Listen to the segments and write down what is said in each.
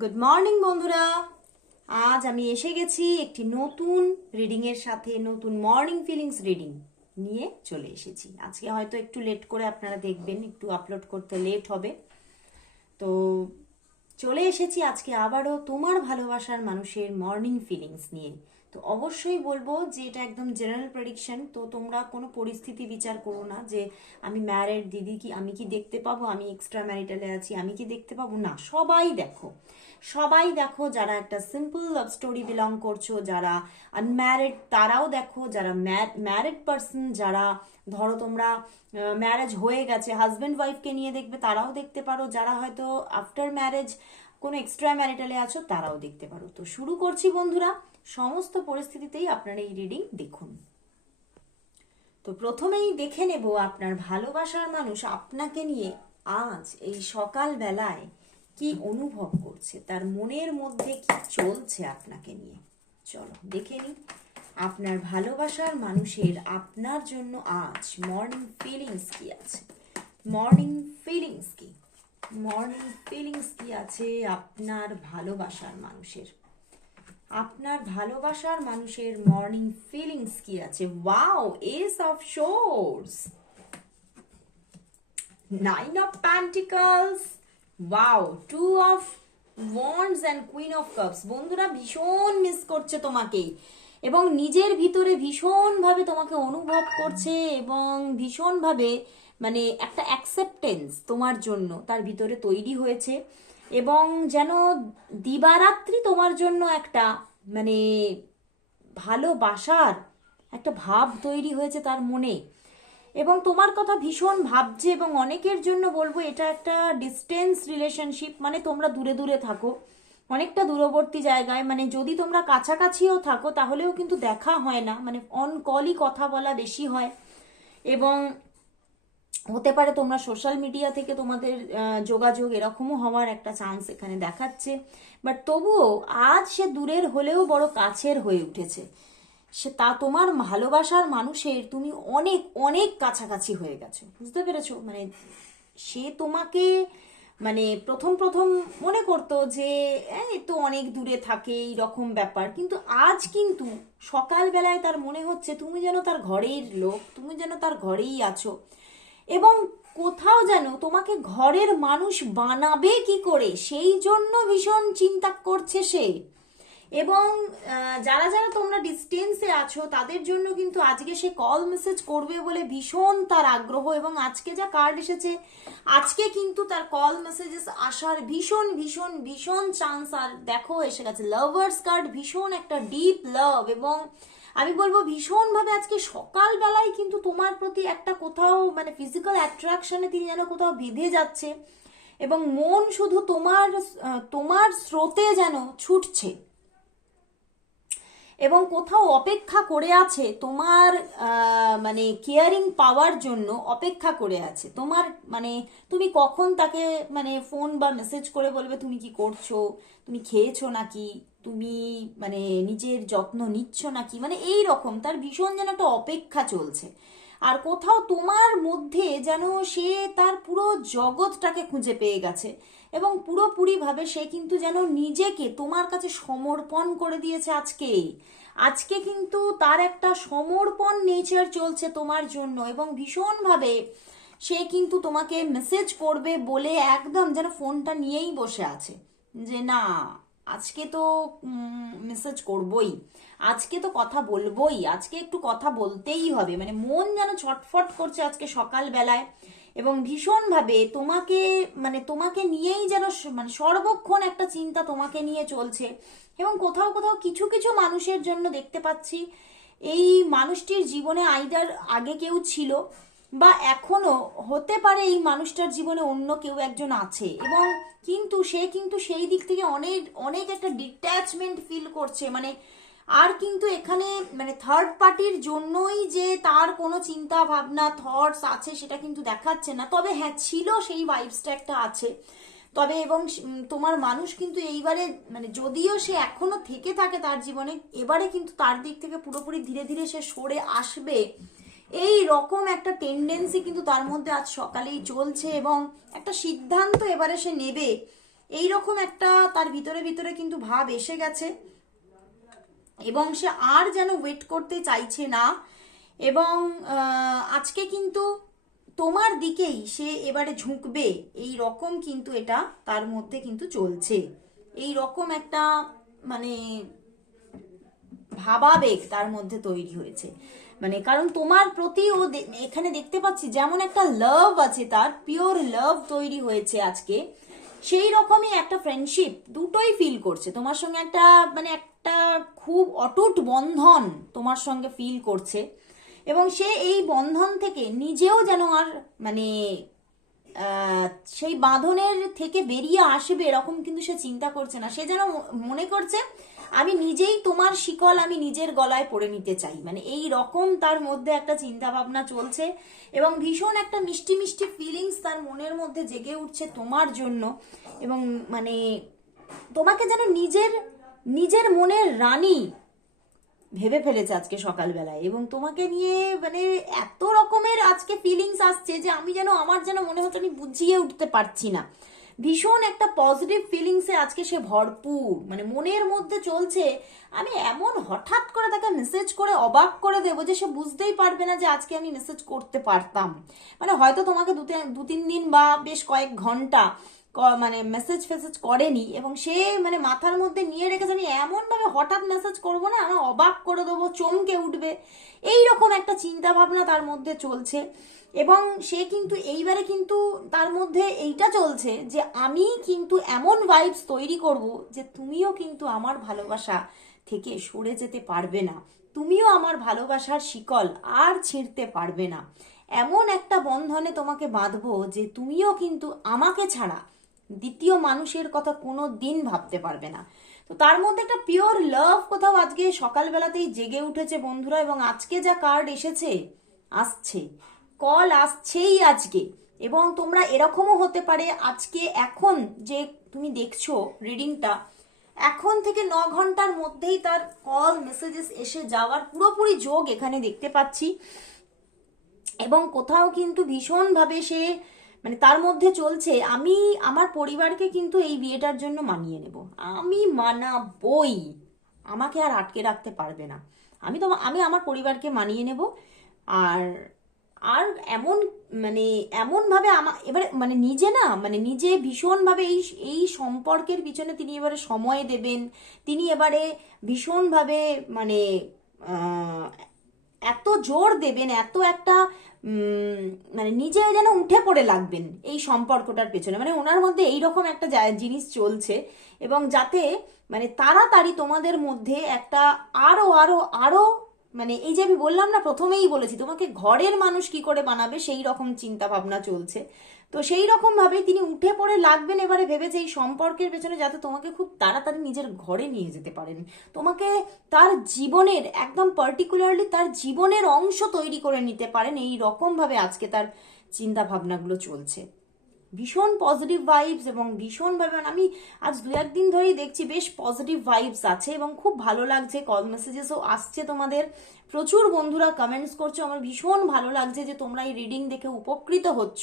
Good morning বন্ধুরা। আজ আমি এসে গেছি একটি নতুন রিডিং এর সাথে, নতুন মর্নিং ফিলিংস রিডিং নিয়ে চলে এসেছি। আজকে হয়তো একটু লেট করে আপনারা দেখবেন, একটু আপলোড করতে লেট হবে। তো চলে এসেছি আজকে আবারও তোমার ভালোবাসার মানুষের মর্নিং ফিলিংস নিয়ে। তো অবশ্যই বলব যে এটা একদম জেনারেল প্রেডিকশন তো তোমরা কোনো পরিস্থিতি বিচার করো না যে আমি ম্যারেড দিদি কি, আমি কি দেখতে পাবো? আমি এক্সট্রা ম্যারিটালে আছি, আমি কি দেখতে পাবো? না, সবাই দেখো। সবাই দেখো যারা একটা সিম্পল লাভ স্টোরি বিলং করছ, যারা আনম্যারিড তারাও দেখো, যারা ম্যারিড পার্সন যারা ধরো তোমরা ম্যারেজ হয়ে গেছে হাজব্যান্ড ওয়াইফকে নিয়ে দেখবে, তারাও দেখতে পারো। যারা হয়তো আফটার ম্যারেজ কোনো এক্সট্রা ম্যারিটালে আছো, তারাও দেখতে পারো। তো শুরু করছি বন্ধুরা, সমস্ত পরিস্থিতিতেই আপনারা এই রিডিং দেখুন। তো প্রথমেই দেখে নেব আপনার ভালোবাসার মানুষ আপনাকে নিয়ে আজ এই সকাল বেলায় কি অনুভব করছে, তার মনের মধ্যে কি চলছে আপনাকে নিয়ে। চলো, দেখে নি আপনার ভালোবাসার মানুষের আপনার জন্য আজ মর্নিং ফিলিংস কি আছে? মর্নিং ফিলিংস কি? মর্নিং ফিলিংস কি আছে আপনার ভালোবাসার মানুষের? আপনার ভালোবাসার মানুষের মর্নিং ফিলিংস কি আছে? Wow, ace of swords. Nine of pentacles. Wow, two of wands and queen of cups. বন্ধুরা, ভীষণ মিস করছে তোমাকে এবং নিজের ভিতরে ভীষণভাবে তোমাকে অনুভব করছে এবং ভীষণভাবে মানে একটা অ্যাকসেপ্টেন্স তোমার জন্য তার ভিতরে তৈরি হয়েছে এবং যেন দিবারাত্রি তোমার জন্য একটা মানে ভালোবাসার একটা ভাব তৈরি হয়েছে তার মনে। এবং তোমার কথা ভীষণ ভাবছে এবং অনেকের জন্য বলব এটা একটা ডিস্টেন্স রিলেশনশিপ মানে তোমরা দূরে দূরে থাকো, অনেকটা দূরবর্তী জায়গায় মানে যদি তোমরা কাছাকাছিও থাকো তাহলেও কিন্তু দেখা হয় না মানে অন কলই কথা বলা বেশি হয়। এবং হতে পারে তোমরা সোশ্যাল মিডিয়া থেকে তোমাদের যোগাযোগ এরকমও হওয়ার একটা চান্স এখানে দেখাচ্ছে। বাট তবুও আজ সে দূরের হলেও বড় কাছের হয়ে উঠেছে। সে তা তোমার ভালোবাসার মানুষের তুমি অনেক অনেক কাছাকাছি হয়ে গেছো। বুঝতে পেরেছ? মানে সে তোমাকে মানে প্রথম প্রথম মনে করতো যে তো অনেক দূরে থাকে এই রকম ব্যাপার। কিন্তু আজ কিন্তু সকালবেলায় তার মনে হচ্ছে, তুমি যেন তার ঘরের লোক, তুমি যেন তার ঘরেই আছো। এবং কোথাও যেন তোমাকে ঘরের মানুষ বানাবে কি করে, সেই জন্য ভীষণ চিন্তা করছে সে। এবং যারা যারা তোমরা ডিস্টেন্সে আছো, তাদের জন্য কিন্তু আজকে সে কল মেসেজ করবে বলে ভীষণ তার আগ্রহ এবং আজকে যা কার্ড এসেছে, আজকে কিন্তু তার কল মেসেজেস আসার ভীষণ ভীষণ ভীষণ চান্স আর দেখো, এসে গেছে। লাভার্স কার্ড ভীষণ একটা ডিপ লাভ এবং আমি বলব ভীষণভাবে আজকে সকালবেলায় কিন্তু তোমার প্রতি একটা কোথাও মানে ফিজিক্যাল অ্যাট্রাকশনে তিনি যেন কোথাও বেঁধে যাচ্ছে এবং মন শুধু তোমার তোমার স্রোতে যেন ছুটছে এবং কোথাও অপেক্ষা করে আছে তোমার মানে কেয়ারিং পাওয়ার জন্য অপেক্ষা করে আছে। তোমার মানে তুমি কখন তাকে মানে ফোন বা মেসেজ করে বলবে, তুমি কি করছ? তুমি খেয়েছো নাকি? তুমি মানে নিজের যত্ন নিচ্ছ নাকি? মানে এই রকম তার ভীষণ যেন একটা অপেক্ষা চলছে। আর কোথাও তোমার মধ্যে যেন সে তার পুরো জগৎটাকে খুঁজে পেয়ে গেছে এবং পুরোপুরিভাবে সে কিন্তু যেন নিজেকে তোমার কাছে সমর্পণ করে দিয়েছে আজকে আজকে কিন্তু তার একটা সমর্পণ নেচার চলছে তোমার জন্য এবং ভীষণভাবে সে কিন্তু তোমাকে মেসেজ করবে বলে একদম যেন ফোনটা নিয়েই বসে আছে। যে না আজকে তো মেসেজ করবই। আজকে তো কথা বলবোই। আজকে একটু কথা বলতেই হবে। মানে মন যেন ছটফট করছে আজকে সকালবেলায়। এবং ভীষণভাবে তোমাকে মানে তোমাকে নিয়েই যেন মানে সর্বক্ষণ একটা চিন্তা তোমাকে নিয়ে চলছে। এবং কোথাও কোথাও কিছু কিছু মানুষের জন্য দেখতে পাচ্ছি। এই মানুষটির জীবনে আইদার আগে কেউ ছিল বা এখনও হতে পারে এই মানুষটার জীবনে অন্য কেউ একজন আছে। এবং কিন্তু সে কিন্তু সেই দিক থেকে অনেক অনেক একটা ডিট্যাচমেন্ট ফিল করছে। মানে আর কিন্তু এখানে মানে থার্ড পার্টির জন্যই যে তার কোনো চিন্তা ভাবনা থটস আছে সেটা কিন্তু দেখাচ্ছে না। তবে হ্যাঁ ছিল সেই ভাইবসটা একটা আছে। তবে এবং তোমার মানুষ কিন্তু এইবারে মানে যদিও সে এখনও থেকে থাকে তার জীবনে, এবারে কিন্তু তার দিক থেকে পুরোপুরি ধীরে ধীরে সে সরে আসবে। এই রকম একটা টেন্ডেন্সি কিন্তু তার মধ্যে আজ সকালেই চলছে এবং একটা সিদ্ধান্ত এবারে সে নেবে। এই রকম একটা তার ভিতরে ভিতরে কিন্তু ভাব এসে গেছে এবং সে আর যেন ওয়েট করতে চাইছে না এবং আজকে কিন্তু তোমার দিকেই সে এবারে ঝুঁকবে। এই রকম কিন্তু এটা তার মধ্যে কিন্তু চলছে। এই রকম একটা মানে ভাবাবেগ তার মধ্যে তৈরি হয়েছে। মানে কারণ তোমার প্রতি ও এখানে দেখতে পাচ্ছি যেমন একটা লাভ আছে তার পিওর লাভ তৈরি হয়েছে আজকে। সেই রকমই একটা ফ্রেন্ডশিপ দুটোই ফিল করছে। তোমার সঙ্গে একটা মানে একটা খুব অটুট বন্ধন তোমার সঙ্গে ফিল করছে। এবং সে এই বন্ধন থেকে নিজেও যেন আর মানে সেই বাঁধনের থেকে বেরিয়ে আসবে এরকম কিন্তু সে চিন্তা করছে না। সে যেন মনে করছে আমি নিজেই তোমার শিকল আমি নিজের গলায় পরে নিতে চাই। মানে এই রকম তার মধ্যে একটা চিন্তা ভাবনা চলছে এবং ভীষণ একটা মিষ্টি মিষ্টি ফিলিংস তার মনের মধ্যে জেগে উঠছে তোমার জন্য এবং মানে তোমাকে যেন নিজের নিজের মনের রানী ভেবে ফেলেছে আজকে সকালবেলায় এবং তোমাকে নিয়ে মানে এত রকমের আজকে ফিলিংস আসছে যে আমি যেন, আমার যেন মনে হচ্ছে আমি বুঝিয়ে উঠতে পারছি না। ভীষণ একটা পজিটিভ ফিলিংসে আজকে সে ভরপুর। মানে মনের মধ্যে চলছে, আমি এমন হঠাৎ করে তাকে মেসেজ করে অবাক করে দেবো যে সে বুঝতেই পারবে না যে আজকে আমি মেসেজ করতে পারতাম। মানে হয়তো তোমাকে দু তিন- দিন বা বেশ কয়েক ঘণ্টা মানে মেসেজ ফেসেজ করেনি এবং সে মানে মাথার মধ্যে নিয়ে রেখেছে আমি এমন ভাবে হঠাৎ মেসেজ করব না, আমার অবাক করে দেবো, চমকে উঠবে এই রকম একটা চিন্তা ভাবনা তার মধ্যে চলছে। এবং সে কিন্তু এইবারে কিন্তু তার মধ্যে এইটা চলছে যে আমি কিন্তু এমন ভাইবস তৈরি করব যে তুমিও কিন্তু আমার ভালোবাসা থেকে সরে যেতে পারবে না। তুমিও আমার ভালোবাসার শিকল আর ছিঁড়তে পারবে না। এমন একটা বন্ধনে তোমাকে বাঁধবো যে তুমিও কিন্তু আমাকে ছাড়া দ্বিতীয় মানুষের কথা কোনো দিন ভাবতে পারবে না। তো তার মধ্যে একটা পিওর লাভ কোথাও আজকে সকালবেলাতেই জেগে উঠেছে বন্ধুরা এবং আজকে যা কার্ড এসেছে, আসছে। কল আসছেই আজকে এবং তোমরা এরকমও হতে পারে আজকে এখন যে তুমি দেখছ রিডিংটা এখন থেকে ন ঘণ্টার মধ্যেই তার কল মেসেজেস এসে যাওয়ার পুরোপুরি যোগ এখানে দেখতে পাচ্ছি এবং কোথাও কিন্তু ভীষণভাবে সে মানে তার মধ্যে চলছে, আমি আমার পরিবারকে কিন্তু এই বিয়েটার জন্য মানিয়ে নেব। আমি মানাবই। আমাকে আর আটকে রাখতে পারবে না। আমি তো, আমি আমার পরিবারকে মানিয়ে নেব। আর আর এমন মানে এমনভাবে আমা, এবারে মানে নিজে না মানে নিজে ভীষণভাবে এই এই সম্পর্কের পিছনে তিনি এবারে সময় দেবেন। তিনি এবারে ভীষণভাবে মানে এত জোর দেবেন, এত একটা মানে নিজে যেন উঠে পড়ে লাগবেন এই সম্পর্কটার পেছনে। মানে ওনার মধ্যে এই রকম একটা জিনিস চলছে এবং যাতে মানে তাড়াতাড়ি তোমাদের মধ্যে একটা আরও আরও আরও মানে এই যে আমি বললাম না, প্রথমেই বলেছি, তোমাকে ঘরের মানুষ কি করে বানাবে, সেই রকম চিন্তা ভাবনা চলছে। তো সেই রকম ভাবে তিনি উঠে পড়ে লাগবেন এবারে ভেবেছে এই সম্পর্কের পেছনে যাতে তোমাকে খুব তাড়াতাড়ি নিজের ঘরে নিয়ে যেতে পারেন। তোমাকে তার জীবনের, একদম পার্টিকুলারলি তার জীবনের অংশ তৈরি করে নিতে পারেন। এই রকম ভাবে আজকে তার চিন্তা ভাবনাগুলো চলছে। ভীষণ পজিটিভ ভাইবস এবং ভীষণভাবে মানে আমি আজ দু একদিন ধরেই দেখছি বেশ পজিটিভ ভাইবস আছে এবং খুব ভালো লাগছে। কল মেসেজেসও আসছে তোমাদের। প্রচুর বন্ধুরা কমেন্টস করছ। আমার ভীষণ ভালো লাগছে যে তোমরা এই রিডিং দেখে উপকৃত হচ্ছ।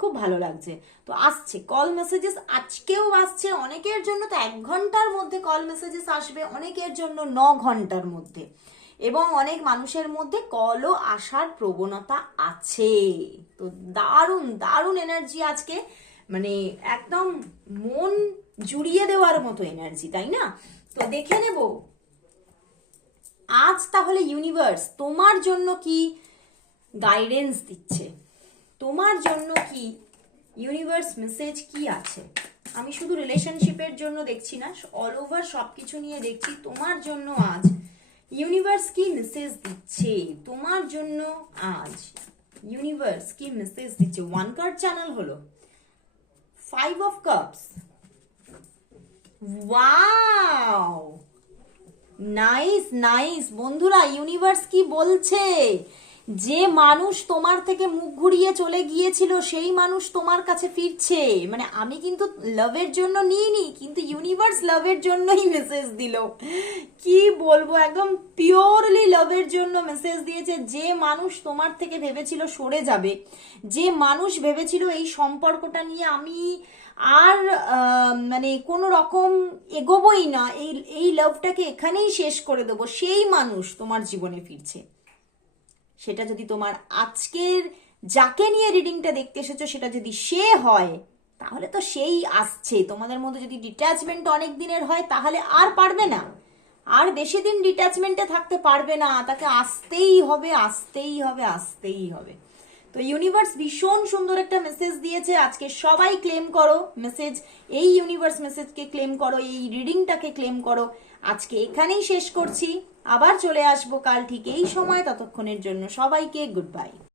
খুব ভালো লাগছে। তো আসছে কল মেসেজেস আজকেও আসছে, অনেকের জন্য তো এক ঘণ্টার মধ্যে কল মেসেজেস আসবে, অনেকের জন্য ন ঘণ্টার মধ্যে। এবং অনেক মানুষের মধ্যে কলও আসার প্রবণতা আছে। তো দারুণ দারুণ এনার্জি আজকে। মানে একদম মন জুড়িয়ে দেওয়ার মতো এনার্জি তাই না? তো দেখে নেব। আজ তাহলে ইউনিভার্স তোমার জন্য কি গাইডেন্স দিচ্ছে? তোমার জন্য কি ইউনিভার্স মেসেজ কি আছে? আমি শুধু রিলেশনশিপের জন্য দেখছি না অল ওভার সবকিছু নিয়ে দেখছি। তোমার জন্য আজ ইউনিভার্স কি মেসেজ দিচ্ছে? তোমার জন্য আজ ইউনিভার্স কি মেসেজ দিচ্ছে? ওয়ান কার্ড চ্যানেল হলো। Five of cups wow nice nice বন্ধুরা ইউনিভার্স কি বলছে? যে মানুষ তোমার থেকে মুখ ঘুরিয়ে চলে গিয়েছিল, সেই মানুষ তোমার কাছে ফিরছে। মানে আমি কিন্তু লাভের জন্য নিইনি, কিন্তু ইউনিভার্স লাভের জন্যই মেসেজ দিল। কি বলব, একদম পিওরলি লাভের জন্য মেসেজ দিয়েছে, যে মানুষ তোমার থেকে ভেবেছিল সরে যাবে। যে মানুষ ভেবেছিল এই সম্পর্কটা নিয়ে আমি আর মানে কোনো রকম এগোবই না, এই এই লাভটাকে এখানেই শেষ করে দেবো। সেই মানুষ তোমার জীবনে ফিরছে। সেটা যদি তোমার আজকের যাকে নিয়ে রিডিংটা দেখতে এসেছ সেটা যদি সে হয়, তাহলে তো সেই আসছে। তোমাদের মধ্যে যদি ডিট্যাচমেন্ট অনেক দিনের হয়, তাহলে আর পারবে না। আর বেশি দিন ডিট্যাচমেন্টে থাকতে পারবে না। তাকে আসতেই হবে আসতেই হবে আসতেই হবে। তো ইউনিভার্স ভীষণ সুন্দর একটা মেসেজ দিয়েছে। আজকে সবাই ক্লেম করো মেসেজ এই ইউনিভার্স মেসেজকে ক্লেম করো, এই রিডিংটাকে ক্লেম করো। আজকে এখানেই শেষ করছি। আবার চলে আসব কাল ঠিক এই সময় ততক্ষণের জন্য সবাইকে গুড বাই